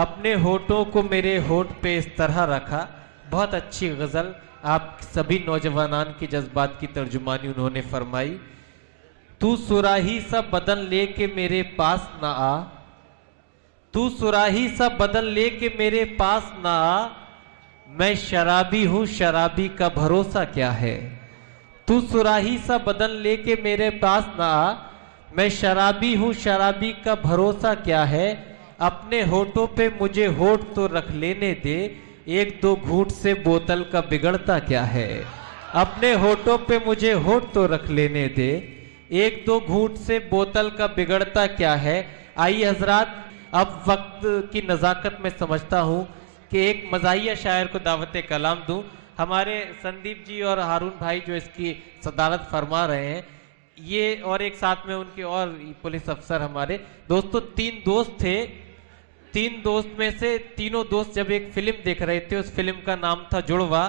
अपने होठों को मेरे होठ पे इस तरह रखा। बहुत अच्छी गजल, आप सभी नौजवानान के जज्बात की तर्जुमानी उन्होंने फरमाई। तू सुराही सा बदन लेके मेरे पास ना आ, तू सुराही सा बदन लेके मेरे पास ना आ, मैं शराबी हूं शराबी का भरोसा क्या है। तू सुराही सा बदन लेके मेरे पास ना आ, मैं शराबी हूं शराबी का भरोसा क्या है। अपने होठों पे मुझे होठ तो रख लेने दे, एक दो घूंट से बोतल का बिगड़ता क्या है। अपने होठों पे मुझे होठ तो रख लेने दे, एक दो घूंट से बोतल का बिगड़ता क्या है। आइए हजरात, अब वक्त की नज़ाकत में समझता हूँ कि एक मज़ाहिया शायर को दावत कलाम दूँ। हमारे संदीप जी और हारून भाई जो इसकी सदारत फरमा रहे हैं, ये और एक साथ में उनके और पुलिस अफसर हमारे दोस्तों, तीन दोस्त थे। तीन दोस्त में से तीनों दोस्त जब एक फिल्म देख रहे थे, उस फिल्म का नाम था जुड़वा,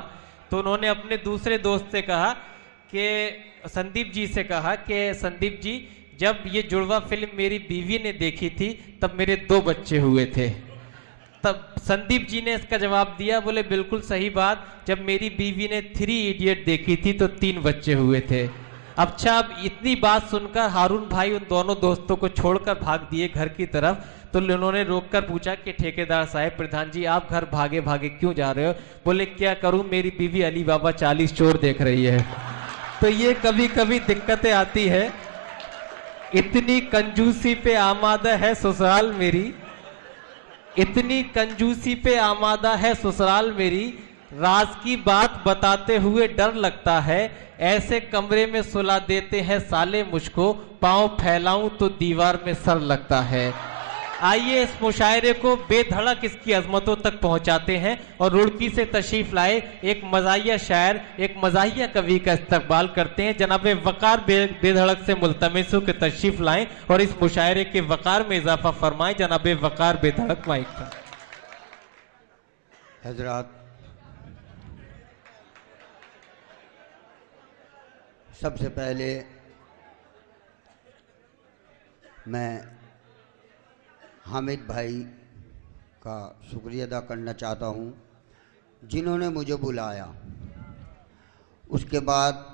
तो उन्होंने अपने दूसरे दोस्त से कहा कि संदीप जी से कहा कि संदीप जी, जब ये जुड़वा फिल्म मेरी बीवी ने देखी थी तब मेरे 2 बच्चे हुए थे। तब संदीप जी ने इसका जवाब दिया, बोले बिल्कुल सही बात, जब मेरी बीवी ने 3 इडियट देखी थी तो 3 बच्चे हुए थे। अच्छा, अब इतनी बात सुनकर हारून भाई उन दोनों दोस्तों को छोड़कर भाग दिए घर की तरफ। तो उन्होंने रोककर पूछा कि ठेकेदार साहब, प्रधान जी, आप घर भागे भागे क्यों जा रहे हो। बोले क्या करूं, मेरी बीवी अली बाबा 40 चोर देख रही है। तो ये कभी कभी दिक्कतें आती है। इतनी कंजूसी पे आमादा है ससुराल मेरी, इतनी कंजूसी पे आमादा है ससुराल मेरी, राज की बात बताते हुए डर लगता है, ऐसे कमरे में सुला देते हैं साले मुझको, पांव फैलाऊं तो दीवार में सर लगता है। आइए इस मुशायरे को बेधड़क इसकी अजमतों तक पहुंचाते हैं और रुड़की से तशरीफ लाए एक मज़ाहिया शायर, एक मज़ाहिया कवि का इस्तकबाल करते हैं। जनाब वकार बेधड़क से मुल्तमिस के तशरीफ लाएं और इस मुशायरे के वकार में इजाफा फरमाएं। जनाब वकार बेधड़क माइक पर। हजरात, सबसे पहले मैं हामिद भाई का शुक्रिया अदा करना चाहता हूँ जिन्होंने मुझे बुलाया। उसके बाद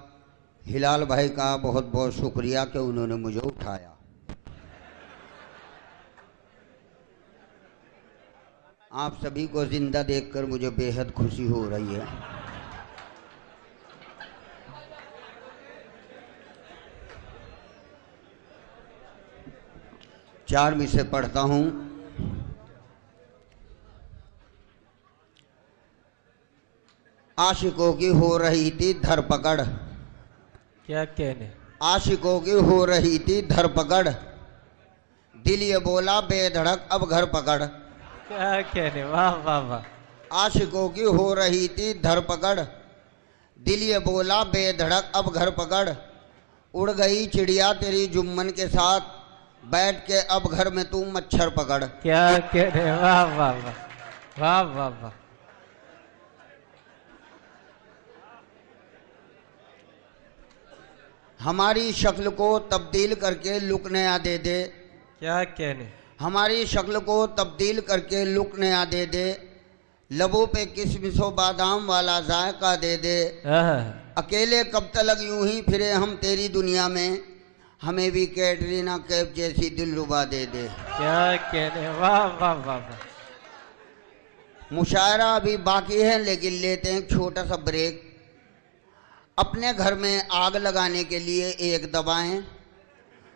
हिलाल भाई का बहुत बहुत शुक्रिया कि उन्होंने मुझे उठाया। आप सभी को जिंदा देखकर मुझे बेहद खुशी हो रही है। चार में से पढ़ता हूँ। आशिकों की हो रही थी धरपकड़, क्या कहने, आशिकों की हो रही थी धरपकड़, दिल ये बोला बेधड़क अब घर पकड़। क्या कहने, वाह वाह वाह। आशिकों की हो रही थी धरपकड़, दिल ये बोला बेधड़क अब घर पकड़, उड़ गई चिड़िया तेरी जुम्मन के साथ, बैठ के अब घर में तू मच्छर पकड़। क्या कहने, वाह वाह वाह, वाह वाह वाह। हमारी शक्ल को तब्दील करके लुक नया दे दे। क्या कहने, हमारी शक्ल को तब्दील करके लुक नया दे दे, लबों पे किशमिशो बादाम वाला जायका दे दे। अकेले कब तक यूं ही फिरे हम तेरी दुनिया में, हमें भी कैटरीना कैफ जैसी दिलरुबा दे दे। क्या कहने, वाह वाह वाह वाह। मुशायरा अभी बाकी है लेकिन लेते हैं छोटा सा ब्रेक। अपने घर में आग लगाने के लिए 1 दबाएं,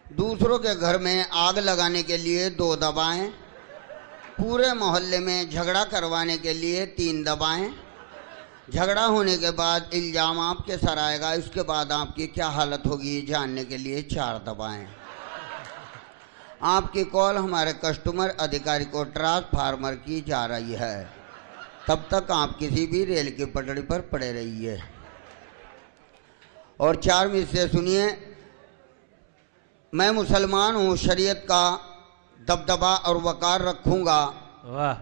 दूसरों के घर में आग लगाने के लिए 2 दबाएं, पूरे मोहल्ले में झगड़ा करवाने के लिए 3 दबाएं। झगड़ा होने के बाद इल्ज़ाम आपके सर आएगा, उसके बाद आपकी क्या हालत होगी जानने के लिए 4 दबाएं। आपकी कॉल हमारे कस्टमर अधिकारी को ट्रांसफार्मर की जा रही है, तब तक आप किसी भी रेल की पटरी पर पड़े रहिए। और 4 में से सुनिए। मैं मुसलमान हूँ, शरीयत का दबदबा और वकार रखूँगा। वाह।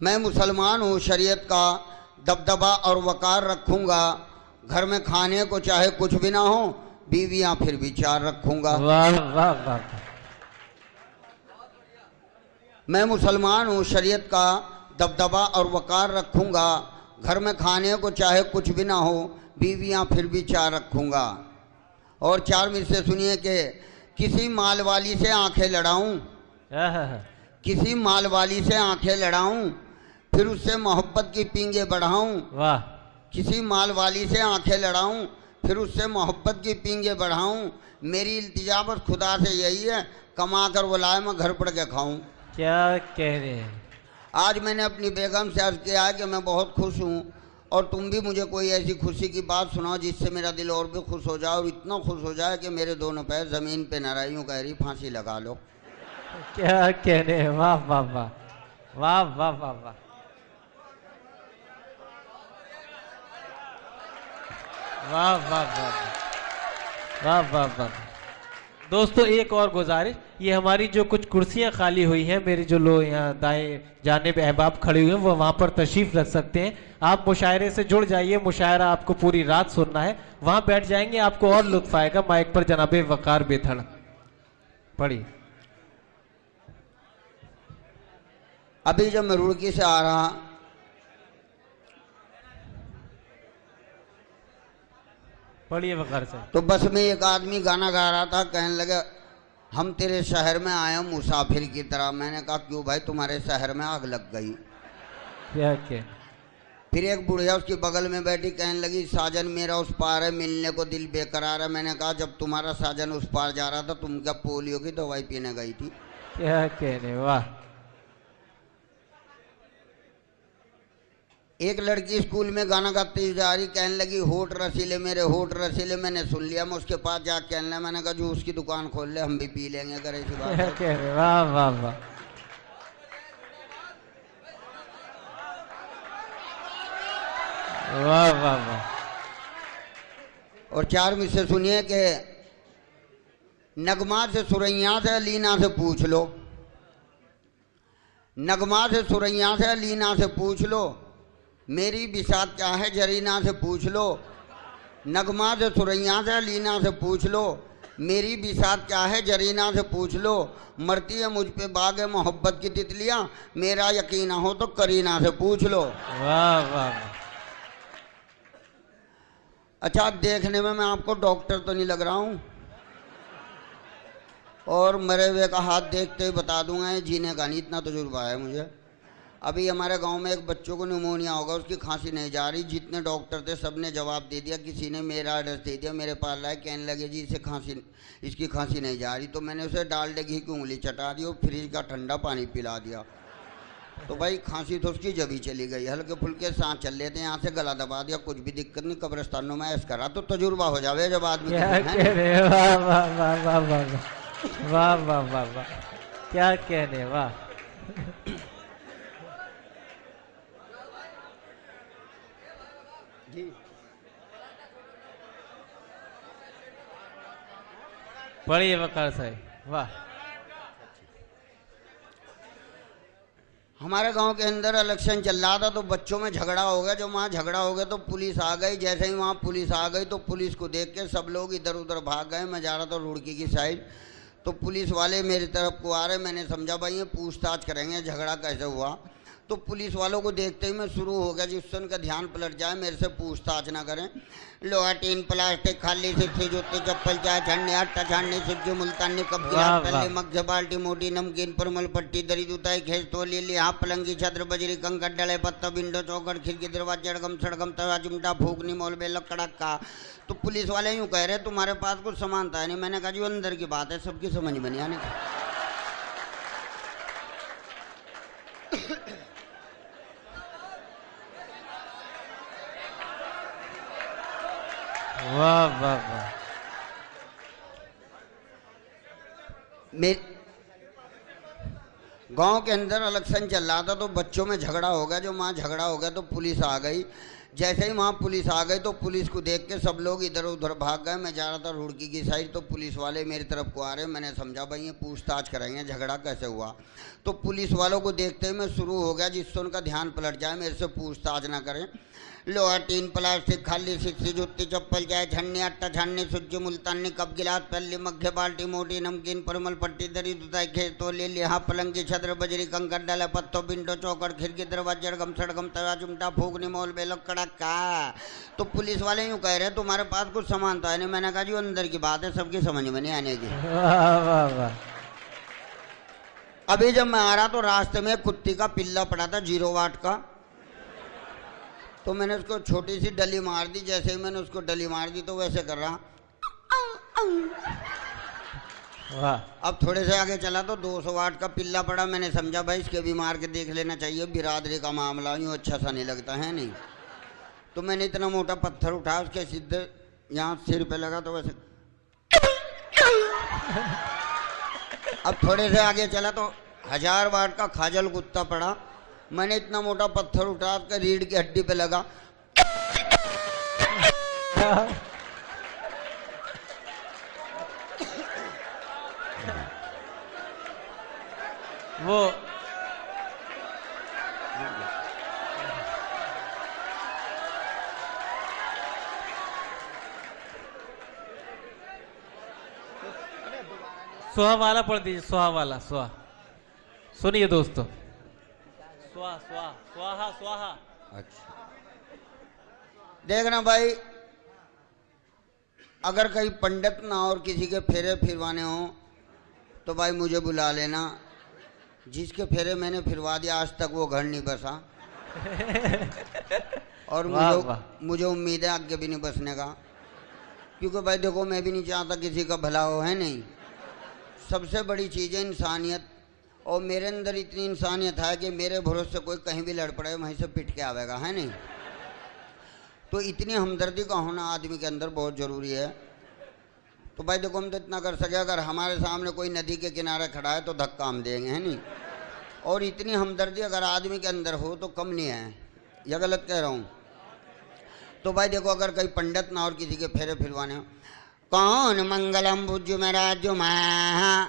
मैं मुसलमान हूँ, शरीयत का दबदबा और वकार रखूँगा, घर में खाने को चाहे कुछ भी ना हो, बीवियाँ फिर भी 4 रखूँगा। वाह वाह वाह। मैं मुसलमान हूँ, शरीयत का दबदबा और वकार रखूँगा, घर में खाने को चाहे कुछ भी ना हो, बीवियाँ फिर भी 4 रखूँगा। और 4 मिनट से सुनिए कि किसी मालवाली से आंखें लड़ाऊं, किसी मालवाली से आंखें लड़ाऊं, फिर उससे मोहब्बत की पींगे बढ़ाऊं। वाह। किसी मालवाली से आंखें लड़ाऊं, फिर उससे मोहब्बत की पींगे बढ़ाऊं। मेरी इल्तिजा बस खुदा से यही है, कमा कर वो लाए मैं घर पड़ के खाऊं। क्या कह रहे हैं। आज मैंने अपनी बेगम से अर्ज किया है कि मैं बहुत खुश हूँ, और तुम भी मुझे कोई ऐसी खुशी की बात सुनाओ जिससे मेरा दिल और भी खुश हो जाए, और इतना खुश हो जाए कि मेरे दोनों पैर जमीन पे न रहे, यूं कह रही फांसी लगा लो। क्या कह रहे हैं। वाह वाह वाह वाह वाह वाह वाह वाह वाह वाह वाह वाह वाह। दोस्तों एक और गुजारिश, ये हमारी जो कुछ कुर्सियां खाली हुई हैं, मेरे जो लोग यहाँ दाएं जानिब अहबाब खड़े हुए हैं वो वहां पर तशरीफ रख सकते हैं। आप मुशायरे से जुड़ जाइए, मुशायरा आपको पूरी रात सुनना है, वहां बैठ जाएंगे, आपको और लुत्फ आएगा। माइक पर जनाबे वकार बेथड़ पढ़िए। अभी जब मैं रुड़की से आ रहा पढ़िए वकार से, तो बस में एक आदमी गाना गा रहा था, कहने लगे हम तेरे शहर में आए मुसाफिर की तरह। मैंने कहा क्यों भाई, तुम्हारे शहर में आग लग गई। क्या क्या। फिर एक बुढ़िया उसकी बगल में बैठी, कहने लगी साजन मेरा उस पार है, मिलने को दिल बेकरार है। मैंने कहा जब तुम्हारा साजन उस पार जा रहा था तुम क्या पोलियो की दवाई पीने गई थी। क्या कहने। वाह। एक लड़की स्कूल में गाना गाती हुई जा रही, कहने लगी होठ रसीले मेरे होठ रसीले। मैंने सुन लिया, मैं उसके पास जा कहने लगा, मैंने कहा जूस की दुकान खोल ले, हम भी पी लेंगे अगर ऐसी बात है। कह रहे। वाह वाह वाह वाह वाह वाह। और 4 मिनट से सुनिए कि नगमा से सुरैया से अलीना से पूछ लो, नगमा से सुरैया से अलीना से पूछ लो, मेरी बिसात क्या है जरीना से पूछ लो। नगमा से सुरैया से अलीना से पूछ लो, मेरी बिसात क्या है जरीना से पूछ लो। मरती है मुझ पे बाग मोहब्बत की तितलियां, मेरा यकीन हो तो करीना से पूछ लो। वाह वाह। अच्छा, देखने में मैं आपको डॉक्टर तो नहीं लग रहा हूं, और मरे हुए का हाथ देखते ही बता दूंगा ये जीने का नहीं, इतना तजुर्बा है मुझे। अभी हमारे गांव में एक बच्चों को निमोनिया होगा, उसकी खांसी नहीं जा रही। जितने डॉक्टर थे सबने जवाब दे दिया, किसी ने मेरा एड्रेस दे दिया, मेरे पास लाए, कहने लगे जी इसकी खांसी नहीं जा रही। तो मैंने उसे डालडे घी की उंगली चटा दी और फ्रिज का ठंडा पानी पिला दिया। तो भाई खांसी तो उसकी जब ही चली गई, हल्के फुल्के सांस चल लेते हैं, यहाँ से गला दबा दिया, कुछ भी दिक्कत नहीं, कब्रिस्तानों में ऐसा करा तो तजुर्बा हो जावे जब आदमी। क्या कह रहे। वाह वाह वाह वाह वाह वाह वाह वाह वाह। क्या कहने। वाह। पढ़िए वकार साहब। वाह। हमारे गांव के अंदर इलेक्शन चल रहा था, तो बच्चों में झगड़ा हो गया। जब वहाँ झगड़ा हो गया तो पुलिस आ गई। जैसे ही वहाँ पुलिस आ गई तो पुलिस को देख के सब लोग इधर उधर भाग गए। मैं जा रहा था रुड़की की साइड, तो पुलिस वाले मेरी तरफ को आ रहे। मैंने समझा भाई ये पूछताछ करेंगे झगड़ा कैसे हुआ। तो पुलिस वालों को देखते ही मैं शुरू हो गया, जिससे उनका ध्यान पलट जाए, मेरे से पूछताछ ना करें। लोहा टीन प्लास्टिक खाली सिक्के जूते चप्पल चाय छानने आटा छानने सब्जी मुल्तानी कब्जी मग्झ बाल्टी मोटी नमकीन परमल पट्टी दरी जुताई खेस तोली लिहा पलंगी छत्र बजरी कंकड़ डले पत्ता विंडो चौकड़ खिड़की दरवाजा जड़गम सड़गम तवा चिमटा फूकनी मौलबे लकड़ा का। तो पुलिस वाले यूँ कह रहे तुम्हारे पास कुछ समानता है नहीं। मैंने कहा जी अंदर की बात है, सबकी समझ में नहीं आने। वाह वाह वाह। गांव के अंदर इलेक्शन चल रहा था, तो बच्चों में झगड़ा हो गया। जो वहाँ झगड़ा हो गया तो पुलिस आ गई। जैसे ही वहाँ पुलिस आ गई तो पुलिस को देख के सब लोग इधर उधर भाग गए। मैं जा रहा था रुड़की की साइड, तो पुलिस वाले मेरी तरफ को आ रहे। मैंने समझा भाई ये पूछताछ करेंगे झगड़ा कैसे हुआ। तो पुलिस वालों को देखते ही मैं शुरू हो गया, जिससे उनका ध्यान पलट जाए, मेरे से पूछताछ ना करें। लोहा टीन प्लास्टिक खाली सिक्सी जुत्ती चप्पल चाय छन्नी अट्टा छन्नी सुज्जी मुल्तानी कप गिलास पल्ली मग्घे बाल्टी मोटी नमकीन परमल पट्टी दरी दुताई खेत तोली लिहा पलंगी छद्र बजरी कंकर डाला पत्थों बिंडो चौकड़ खिड़की दरवाजा गम सड़गम तवा चिमटा फूकनी मोल बेलक कड़क का। तो पुलिस वाले यूँ कह रहे तुम्हारे पास कुछ सामान तो है नहीं। मैंने कहा जी अंदर की बात है, सबकी समझ में नहीं आने की। अभी जब मैं आ रहा तो रास्ते में कुत्ती का पिल्ला पड़ा था 0 वाट का, तो मैंने उसको छोटी सी डली मार दी। जैसे ही मैंने उसको डली मार दी तो वैसे कर रहा। अब थोड़े से आगे चला तो 200 वाट का पिल्ला पड़ा। मैंने समझा भाई इसके भी मार के देख लेना चाहिए, बिरादरी का मामला यूँ अच्छा सा नहीं लगता है नहीं। तो मैंने इतना मोटा पत्थर उठाया, उसके सीधे यहाँ सिर पे लगा तो वैसे। अब थोड़े से आगे चला तो 1000 वाट का खाजल कुत्ता पड़ा। मैंने इतना मोटा पत्थर उठा कर रीढ़ की हड्डी पे लगा। वो सुहा वाला पढ़ दीजिए, सुहा वाला सुहा। सुनिए दोस्तों, स्वाहा स्वाहा स्वाहा स्वाहा। अच्छा देखना भाई, अगर कहीं पंडित ना और किसी के फेरे फिरवाने हो तो भाई मुझे बुला लेना। जिसके फेरे मैंने फिरवा दिया आज तक वो घर नहीं बसा। और मुझे उम्मीद है आगे भी नहीं बसने का, क्योंकि भाई देखो मैं भी नहीं चाहता किसी का भला हो, है नहीं। सबसे बड़ी चीज़ है इंसानियत, और मेरे अंदर इतनी इंसानियत है कि मेरे भरोसे कोई कहीं भी लड़ पड़े वहीं से पिट के आवेगा, है नहीं। तो इतनी हमदर्दी का होना आदमी के अंदर बहुत ज़रूरी है। तो भाई देखो हम तो इतना कर सके, अगर हमारे सामने कोई नदी के किनारे खड़ा है तो धक्का हम देंगे, है नहीं। और इतनी हमदर्दी अगर आदमी के अंदर हो तो कम नहीं है, या गलत कह रहा हूँ। तो भाई देखो अगर कहीं पंडित ना और किसी के फेरे फिरवाने हो, कौन मंगलम भुज में राजू माँ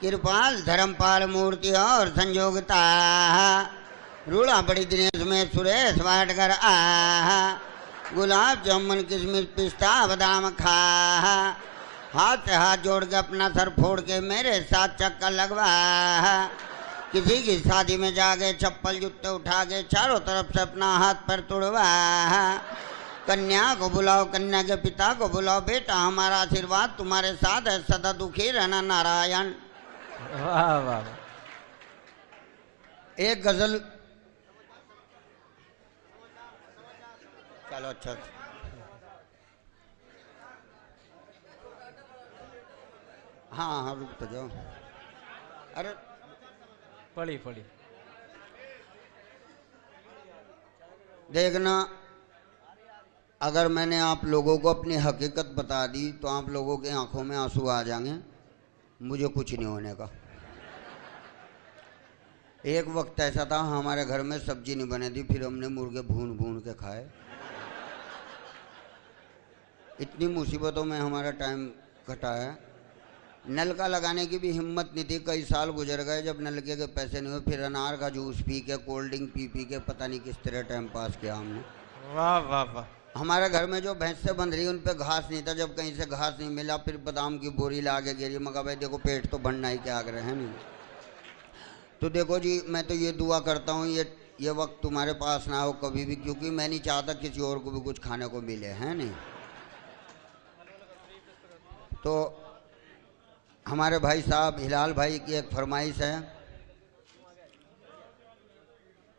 कृपाल धर्मपाल मूर्ति और संयोगता रूढ़ा बड़ी दिनेश में सुरेश वाटकर गुलाब जामुन किशमिश पिस्ता बादाम खा हाथ से हाथ जोड़ के अपना सर फोड़ के मेरे साथ चक्कर लगवा। किसी की शादी में जाके चप्पल जूते उठा के चारों तरफ से अपना हाथ पर तोड़वा। कन्या को बुलाओ, कन्या के पिता को बुलाओ, बेटा हमारा आशीर्वाद तुम्हारे साथ है, सदा दुखी रहना नारायण। वाह वाह। एक गजल चलो अच्छा। हाँ हाँ रुक तो जाओ। अरे पढ़ी पढ़ी। देखना अगर मैंने आप लोगों को अपनी हकीकत बता दी तो आप लोगों के आंखों में आंसू आ जाएंगे, मुझे कुछ नहीं होने का। एक वक्त ऐसा था हमारे घर में सब्जी नहीं बने थी, फिर हमने मुर्गे भून भून के खाए। इतनी मुसीबतों में हमारा टाइम कटा है। नलका लगाने की भी हिम्मत नहीं थी, कई साल गुजर गए जब नलके के पैसे नहीं हुए, फिर अनार का जूस पी के कोल्ड ड्रिंक पी पी के पता नहीं किस तरह टाइम पास किया हमने। वाह वाह वाह। हमारे घर में जो भैंसें बंध रही उन पे घास नहीं था, जब कहीं से घास नहीं मिला फिर बादाम की बोरी ला के गिरी। मगर भाई देखो पेट तो भरना ही क्या आग्रह है नहीं। तो देखो जी मैं तो ये दुआ करता हूँ ये वक्त तुम्हारे पास ना हो कभी भी, क्योंकि मैं नहीं चाहता किसी और को भी कुछ खाने को मिले, है नहीं। तो हमारे भाई साहब हिलाल भाई की एक फरमाइश है,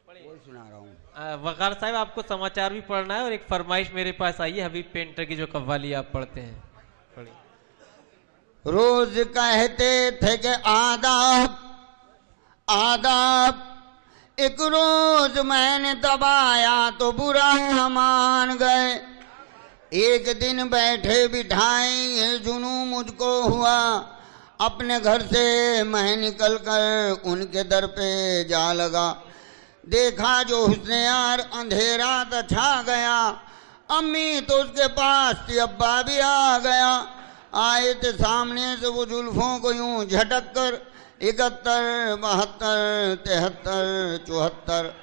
वही सुना रहा हूँ। वकार साहब आपको समाचार भी पढ़ना है और एक फरमाइश मेरे पास आई है हबीब पेंटर की जो कव्वाली आप पढ़ते हैं। पढ़िए। रोज कहते थे कि आदाब आदाब, एक रोज मैंने दबाया तो बुरा मान गए। एक दिन बैठे बिठाए ये जुनू मुझको हुआ, अपने घर से मैं निकल कर उनके दर पे जा लगा। देखा जो हुस्ने यार अंधेरा तो छा गया, अम्मी तो उसके पास थी, अब्बा भी आ गया। आए थे सामने से वो जुल्फों को यूं झटक कर, 71 72 73 74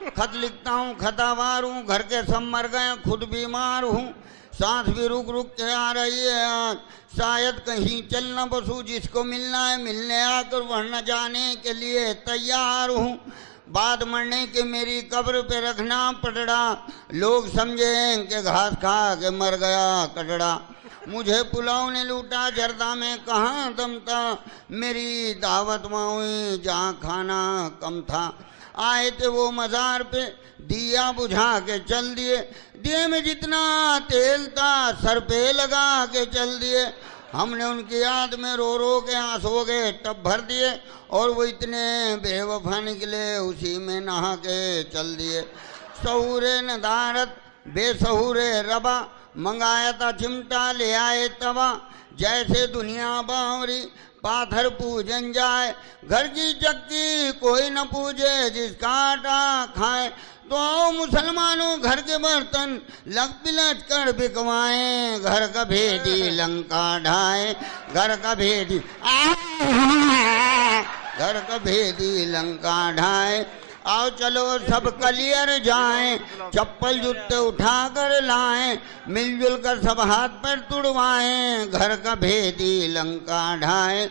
खत लिखता हूँ, खतावार हूँ, घर के सब मर गए, खुद बीमार हूँ, सांस भी रुक रुक के आ रही है आज, शायद कहीं चल न बसूं, जिसको मिलना है मिलने आकर वह न जाने के लिए तैयार हूँ। बाद मरने के मेरी कब्र पे रखना पटड़ा, लोग समझें कि घास खा के मर गया कटड़ा। मुझे पुलाव ने लूटा, जर्दा में कहाँ दम था, मेरी दावत वहाँ हुई जहाँ खाना कम था। आए थे वो मज़ार पे, दिया बुझा के चल दिए, दिए में जितना तेल था सर पे लगा के चल दिए। हमने उनकी याद में रो रो के आंसू के टब भर दिए, और वो इतने बेवफा निकले उसी में नहा के चल दिए। सहूरे नदारत बेसहूरे रबा, मंगाया था चिमटा ले आए तवा, जैसे दुनिया बावरी पाथर पूजन जाए, घर की चक्की कोई न पूजे जिसका आटा खाए। तो आओ मुसलमानों घर के बर्तन लग पिलट कर बिकवाएं, घर का भेदी लंका ढाए, घर का भेदी घर का भेदी लंका ढाए। आओ चलो सब कलियर जाएं, चप्पल जूते उठा कर लाएं, मिलजुल कर सब हाथ पैर तुड़वाएं, घर का भेदी लंका ढाए।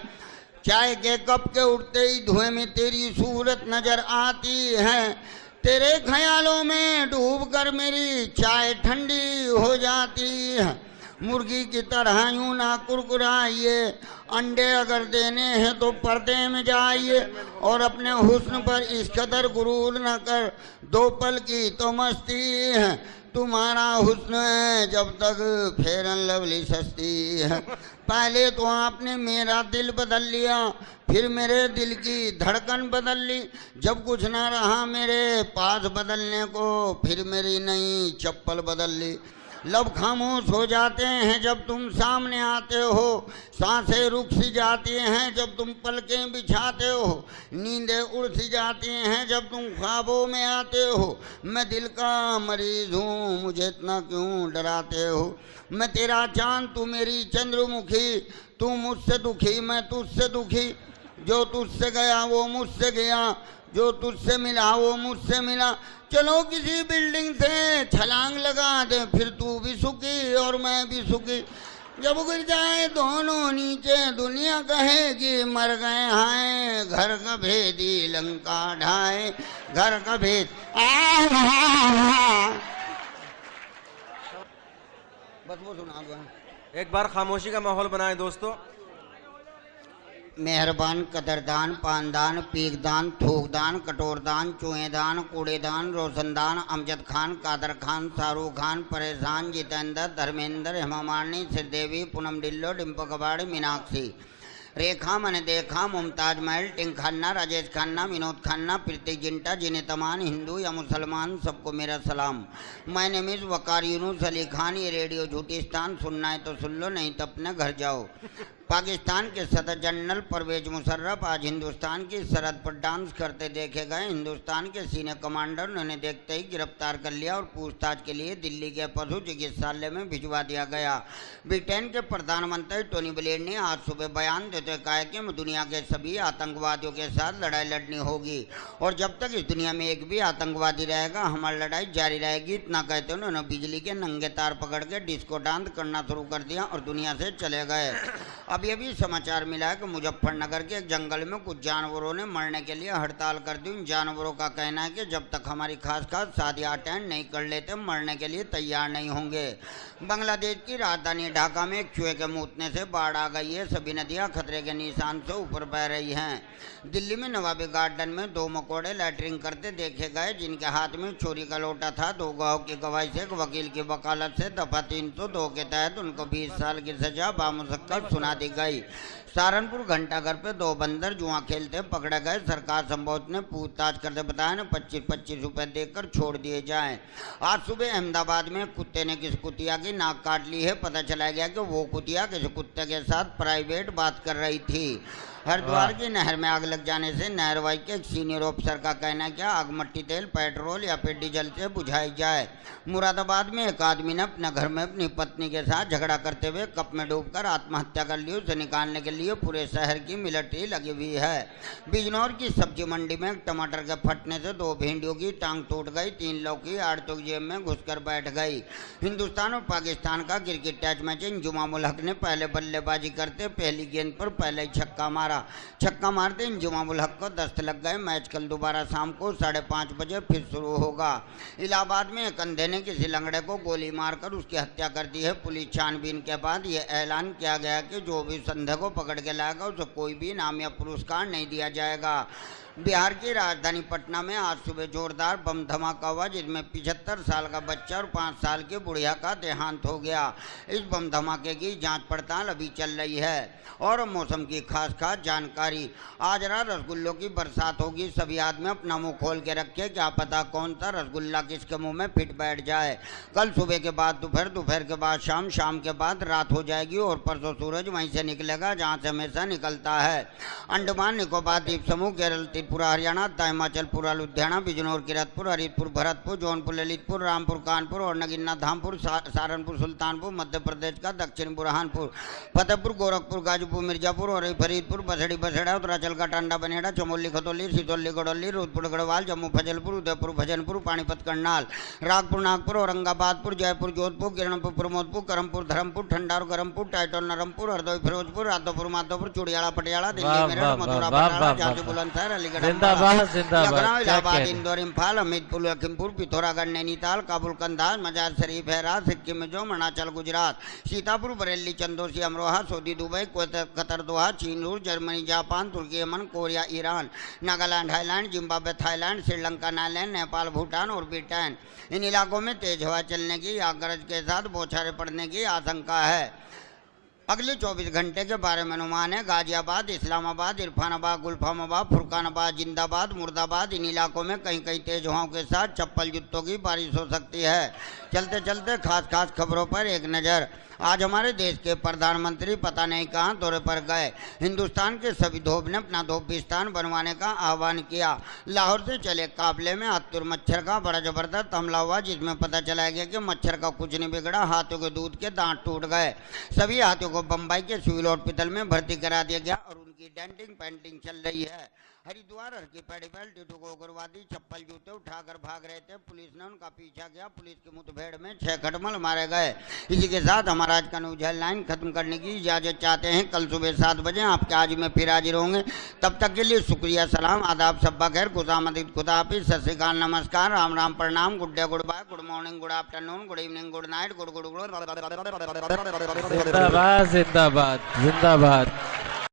चाय के कप के उठते ही धुएं में तेरी सूरत नजर आती है, तेरे ख्यालों में डूबकर मेरी चाय ठंडी हो जाती है। मुर्गी की तरह यूं ना कुरकुराइए, अंडे अगर देने हैं तो पर्दे में जाइए, और अपने हुस्न पर इस कदर गुरूर न कर, दो पल की तो मस्ती है, तुम्हारा हुस्न है जब तक फेरन लवली सस्ती है। पहले तो आपने मेरा दिल बदल लिया, फिर मेरे दिल की धड़कन बदल ली, जब कुछ ना रहा मेरे पास बदलने को, फिर मेरी नई चप्पल बदल ली। लब खामोश हो जाते हैं जब तुम सामने आते हो, सांसें रुक सी जाती हैं जब तुम पलकें बिछाते हो, नींदें उड़ सी जाती हैं जब तुम ख्वाबों में आते हो। मैं दिल का मरीज हूँ, मुझे इतना क्यों डराते हो। मैं तेरा चांद तू मेरी चंद्रमुखी, तू मुझसे दुखी मैं तुझसे दुखी, जो तुझसे गया वो मुझसे गया, जो तुझसे मिला वो मुझसे मिला। चलो किसी बिल्डिंग से छलांग लगा दे, फिर तू भी सुखी और मैं भी सुखी। जब गिर जाए दोनों नीचे दुनिया कहेगी मर गए हाय, घर का भेदी लंका ढाए, घर का भेद। बस वो सुना दो। एक बार खामोशी का माहौल बनाए दोस्तों। मेहरबान, कदरदान, पानदान, पीकदान, थूकदान, कटोरदान, चूहेदान, कूड़ेदान, रोशनदान, अमजद खान, कादर खान, शाहरुख खान, परेशान, जितेंद्र, धर्मेंद्र, हेमा मालिनी, श्रीदेवी, पूनम डिल्लो, डिम्पल कबाड़ी, मीनाक्षी, रेखा, मैंने देखा, मुमताज महल, टिंक खन्ना, राजेश खन्ना, विनोद खन्ना, प्रीति जिंटा, जिन्हें तमाम हिंदू या मुसलमान सबको मेरा सलाम। माय नेम इज़ वकार यूनुस अली खान। ये रेडियो झूठिस्तान, सुनना है तो सुन लो, नहीं तो अपने घर जाओ। पाकिस्तान के सदर जनरल परवेज मुशर्रफ आज हिंदुस्तान की सरहद पर डांस करते देखे गए। हिंदुस्तान के सीनियर कमांडर ने उन्हें देखते ही गिरफ्तार कर लिया और पूछताछ के लिए दिल्ली के पशु चिकित्सालय में भिजवा दिया गया। ब्रिटेन के प्रधानमंत्री टोनी ब्लेयर ने आज सुबह बयान देते हुए कहा कि दुनिया के सभी आतंकवादियों के साथ लड़ाई लड़नी होगी, और जब तक इस दुनिया में एक भी आतंकवादी रहेगा हमारी लड़ाई जारी रहेगी। इतना कहते उन्होंने बिजली के नंगे तार पकड़ के डिस्को डांस करना शुरू कर दिया और दुनिया से चले गए। अब ये भी समाचार मिला है कि मुजफ्फरनगर के एक जंगल में कुछ जानवरों ने मरने के लिए हड़ताल कर दी। उन जानवरों का कहना है कि जब तक हमारी खास शादियां अटेंड नहीं कर लेते मरने के लिए तैयार नहीं होंगे। बांग्लादेश की राजधानी ढाका में एक चूहे के मुतने से बाढ़ आ गई है। सभी नदियां खतरे के निशान से ऊपर बह रही हैं। दिल्ली में नवाबी गार्डन में दो मकोड़े लैटरिंग करते देखे गए, जिनके हाथ में चोरी का लोटा था। दो गवाहों की गवाही से एक वकील की वकालत से दफा 302 के तहत उनको 20 साल की सजा बामुशक्कत सुना दी गई। सहारनपुर घंटाघर पे दो बंदर जुआ खेलते पकड़े गए। सरकार संबोधित ने पूछताछ करते बताया न 25-25 रुपए देकर छोड़ दिए जाएं। आज सुबह अहमदाबाद में कुत्ते ने किस कुतिया की नाक काट ली है। पता चला गया कि वो कुतिया किसी कुत्ते के साथ प्राइवेट बात कर रही थी। हरिद्वार की नहर में आग लग जाने से नहरवाई के एक सीनियर ऑफिसर का कहना है क्या आग मट्टी तेल पेट्रोल या फिर डीजल से बुझाई जाए। मुरादाबाद में एक आदमी ने अपने घर में अपनी पत्नी के साथ झगड़ा करते हुए कप में डूबकर आत्महत्या कर ली। उसे निकालने के लिए पूरे शहर की मिलिट्री लगी हुई है। बिजनौर की सब्जी मंडी में टमाटर के फटने से 2 भिंडियों की टांग टूट गई। 3 लौकी आड़तों जेब में घुसकर बैठ गई। हिंदुस्तान और पाकिस्तान का cricket test match इंजुमाम ul Haq ने पहले बल्लेबाजी करते पहली गेंद पर पहले ही छक्का मारा। छक्का मारते इंजुमाम उल हक को दस्त लग गए। मैच कल दोबारा शाम को 5:30 बजे फिर शुरू होगा। इलाहाबाद में एक अंधे ने किसी लंगड़े को गोली मारकर उसकी हत्या कर दी है। पुलिस छानबीन के बाद यह ऐलान किया गया कि जो भी संदेह को पकड़ के लाएगा उसे कोई भी इनाम या पुरस्कार नहीं दिया जाएगा। बिहार की राजधानी पटना में आज सुबह जोरदार बम धमाका हुआ जिसमें 75 साल का बच्चा और 5 साल की बुढ़िया का देहांत हो गया। इस बम धमाके की जांच पड़ताल अभी चल रही है। और मौसम की खास जानकारी, आज रात रसगुल्लों की बरसात होगी। सभी आदमी अपना मुंह खोल के रखे, क्या पता कौन सा रसगुल्ला किसके मुंह में फिट बैठ जाए। कल सुबह के बाद दोपहर, दोपहर के बाद शाम, शाम के बाद रात हो जाएगी और परसों सूरज वहीं से निकलेगा जहां से हमेशा निकलता है। अंडमान निकोबार द्वीप समूह, केरल, त्रिपुरा, हरियाणा, हिमाचल, पूरा लुधियाना, बिजनौर, किरतपुर, हरिदपुर, भरतपुर, जौनपुर, ललितपुर, रामपुर, कानपुर और नगीना धामपुर, सहारनपुर, सुल्तानपुर, मध्य प्रदेश का दक्षिण बुरहानपुर, फतेहपुर, गोरखपुर, गाजीपुर, मिर्जापुर और फरीदपुर, बसड़ी, बसेड़ा, उत्तरांचल का Tanda, Baneda, Chamoli, Khatauli, Sitauli, गड़ौली, Rudrapur, Garhwal, Jammu, Fazalpur, Udaipur, Bhajanpur, Panipat, Karnal, रागपुर, Nagpur, औरंगाबादपुर, Jaipur, Jodhpur, Kiranpur, प्रमोदपुर, Karampur, Dharampur, ठंडार, गरमपुर, title, नरमपुर, Hardoi, Firozpur, Radhopur, Madhopur, Chudiyala, Patiala, Delhi, Meerut, Mathura, Batala, Jhansi, Bulandshahr, Aligarh, Lucknow, Allahabad, Indore, Imphal, Hamirpur, Lakhimpur, Pithoragarh, Nainital, Kabul, Kandahar, Mazar Sharif, Herat, Sikkim, Mizoram, Arunachal, Gujarat, Sitapur, Bareilly, Chandausi, Amroha, Saudi, Dubai, Qatar, Doha, चीन, रूस, जर्मनी, जापान, तुर्की, यमन, Korea, Iran, Nagaland, Thailand, Zimbabwe, Thailand, Sri Lanka, Nagaland, Nepal, Bhutan और ब्रिटेन। इन इलाकों में तेज हवा चलने की या गरज के साथ बौछारें पड़ने की आशंका है। अगले 24 घंटे के बारे में अनुमान है गाजियाबाद, इस्लामाबाद, इरफानाबाद, गुलफामाबाद, फुरकानाबाद, जिंदाबाद, मुर्दाबाद, इन इलाकों में कहीं कहीं तेज हवाओं के साथ चप्पल जूतों की बारिश हो सकती है। चलते चलते खास खबरों पर एक नज़र। आज हमारे देश के प्रधानमंत्री पता नहीं कहां दौरे पर गए। हिंदुस्तान के सभी धोप ने अपना धोपिस्तान बनवाने का आह्वान किया। लाहौर से चले काफिले में हाथी और मच्छर का बड़ा जबरदस्त हमला हुआ जिसमें पता चला गया कि मच्छर का कुछ नहीं बिगड़ा, हाथियों के दूध के दांत टूट गए। सभी हाथियों को बम्बई के सिविल हॉस्पिटल में भर्ती करा दिया गया और उनकी डेंटिंग पेंटिंग चल रही है। हरिद्वार हरकी पेडीफेल टीटू को उग्रवादी चप्पल जूते उठाकर भाग रहे थे। पुलिस ने उनका पीछा किया। पुलिस की मुठभेड़ में 6 खटमल मारे गए। इसी के साथ हमारा आज का न्यूज हेडलाइन खत्म करने की इजाजत चाहते हैं। कल सुबह 7 बजे आपके आज में फिर हाजिर होंगे। तब तक के लिए शुक्रिया, सलाम, आदाब, सब्बा खैर, खुदामदीद, खुदा हाफिज, सत श्री अकाल, नमस्कार, राम राम, प्रणाम, good day, goodbye, good morning, good afternoon, good evening, good night, good good good. जिंदाबाद जिंदाबाद जिंदाबाद।